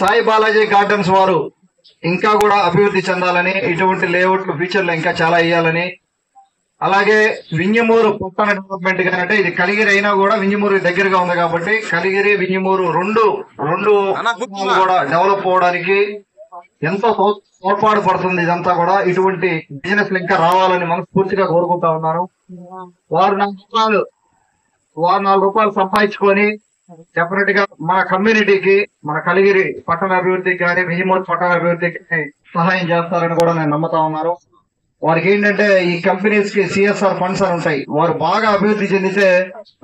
Sai Balaji gardens వారు ఇంకా కూడా అభివృద్ధి చెందాలని, ఇటువంటి లేఅవుట్లు ఫ్యూచర్ లో ఇంకా చాలా వేయాలని, అలాగే వింజమూరు పట్టణ డెవలప్మెంట్ అంటే ఇది కలిగిరి అయినా కూడా వింజమూరు దగ్గరగా ఉంది కాబట్టి కలిగిరి వింజమూరు రెండు కూడా డెవలప్ అవడానికి ఎంతో తోడ్పాటు పడుతుంది. ఇదంతా కూడా ఇటువంటి బిజినెస్ ఇంకా రావాలని మనస్ఫూర్తిగా కోరుకుంటా ఉన్నాను. వారు 4 రూపాయలు సంపాదించుకొని డెఫినెట్ గా మన కమ్యూనిటీకి, మన కలిగిరి పట్టణ అభివృద్ధికి కానీ వింజమూరు పట్టణ అభివృద్ధికి సహాయం చేస్తారని కూడా నేను నమ్ముతా ఉన్నాను. వారికి ఏంటంటే ఈ కంపెనీస్ కి సిఎస్ఆర్ ఫండ్స్ అని ఉంటాయి. వారు బాగా అభివృద్ధి చెందితే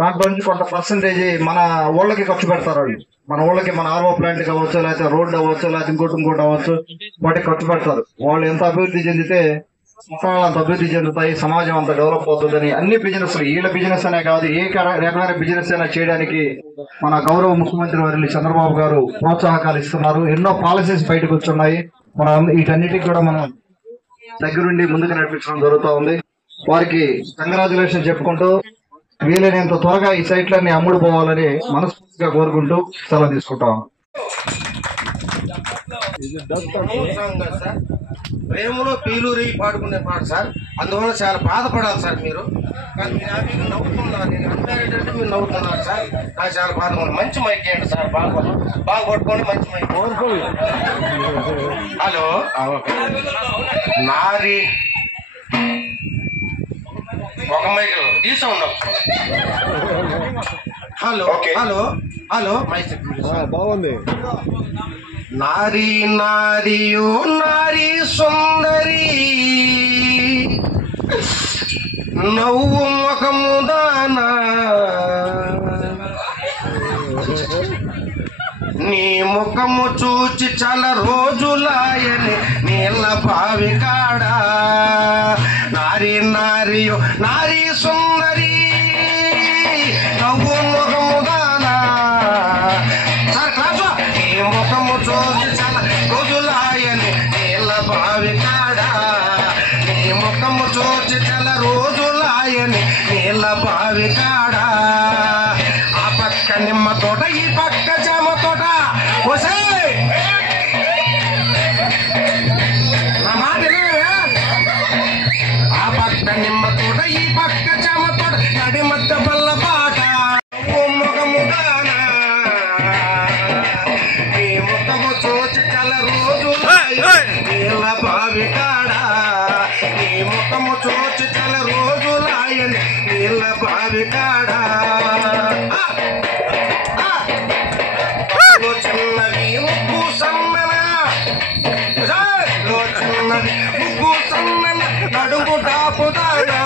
దాంట్లో నుంచి కొంత పర్సంటేజ్ మన ఊళ్ళకి ఖర్చు పెడతారు. వాళ్ళు మన ఊళ్ళకి, మన ఆర్ఓ ప్లాంట్ కావచ్చు, లేకపోతే రోడ్డు అవ్వచ్చు, లేకపోతే ఇంకోటి అవ్వచ్చు, వాటికి ఖర్చు పెడతారు. వాళ్ళు ఎంత అభివృద్ధి చెందితే పట్టణాలు అంత అభివృద్ధి చెందుతాయి, సమాజం అంత డెవలప్ అవుతుందని అన్ని బిజినెస్, వీళ్ళ బిజినెస్ అనే కాదు ఏ రకమైన బిజినెస్ అయినా చేయడానికి మన గౌరవ ముఖ్యమంత్రి వర్యులు చంద్రబాబు గారు ప్రోత్సాహకాలు ఇస్తున్నారు. ఎన్నో పాలసీస్ బయటకు వచ్చున్నాయి. మనం వీటన్నిటికి కూడా మనం దగ్గరుండి ముందుకు నడిపించడం జరుగుతూ ఉంది. వారికి కంగ్రాచులేషన్ చెప్పుకుంటూ వీలైనంత త్వరగా ఈ సైట్లన్నీ అమ్ముడుపోవాలని మనస్ఫూర్తిగా కోరుకుంటూ సెలవు తీసుకుంటాం. ప్రేమలో పీలూరి పాడుకునే పాట సార్. అందువల్ల చాలా బాధపడాలి సార్ మీరు. కానీ మీరు నవ్వుతున్నారు, నేను అన్నారంటే మీరు నవ్వుతున్నారు సార్. నాకు చాలా బాధపడాలి. మంచి మైక్ ఏంటి సార్, బాగా పట్టుకోండి, మంచి మైక్. హలో, నారి ఒక మైక్ ఈ sound. Hello hello hello, mic బాగుంది. నారీ నారియో నారీ సుందరి నవ్వు ముఖముదానా నీ ముఖము చూచి చాలా రోజులాయని నీళ్ళ బావి కాడా. నారీ నారియో నారీ సుందరి నవ్వు ముఖముదానా. నీ ముఖము చూసి చాలా రోజులాయని నీళ్ళ బావి కాడా. నీ ముఖము చూసి చాలా రోజులాయని నీళ్ళ బావి కాడా. ఆ పక్క నిమ్మ తోట, ఈ పక్క జామ తోట. వసే నా మాట ఆ పక్క నిమ్మ తోట, ఈ పక్క జామ తోట, నడి మధ్య బల్ల పాట. ముఖముగానా నీ ముఖము చూచి చాలా రోజులాయని నీళ్ళ బావి కాడా. నీ ముఖము చూచి చాలా రోజులాయని నీళ్ళ బావి కాడా. చిన్నవి ముగ్గు సన్నన, చిన్నవి ముగ్గు సన్నన, నడుము టాపుదానా.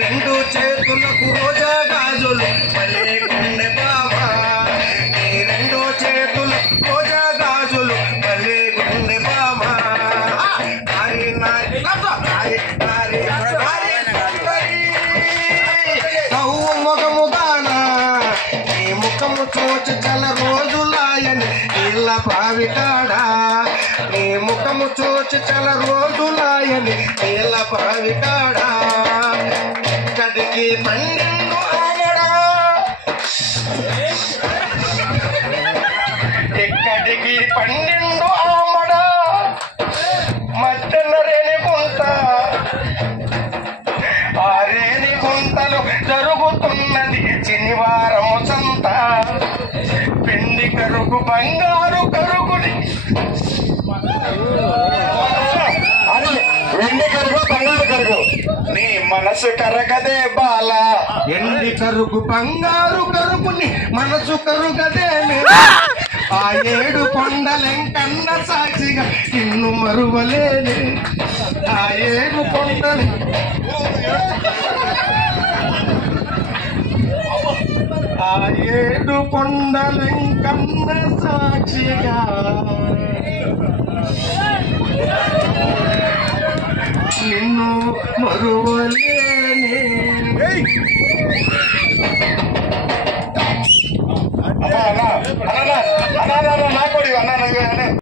రెండు చేతులకు రోజా గాజులు మళ్ళీ గుండె బామా. నీ రెండు చేతులు రోజా గాజులు మళ్ళీ గుండె బామా. నారి నారి నారి నారి నవ్వు ముఖముగానా. నీ ముఖము చూచి చాలా రోజులాయని నీళ్ళ బావి కాడా. నీ ముఖము చూచి చాలా రోజులాయని నీళ్ళ బావి కాడా. కడికి పండిండు ఆమడా, ఎక్కడికి పండిండు ఆమడా. మధ్యన రేణి గుంట, ఆ రేణి గుంటలు జరుగుతున్నది శనివారము సంత. పిండి కరుగు బంగారు కరుగుని, వెండి కరుగు బంగారు కరుగు, నీ మనసు కరగదే బాల. ఎండి కరుగు బంగారు కరుగుని మనసు కరుగదే. ఆ 7 కొండలెంకన్న సాక్షిగా నిన్ను మరువలేని. ఆ 7 కొండలు, ఆ 7 కొండలెంకన్న సాక్షిగా నిన్ను మరువలేని.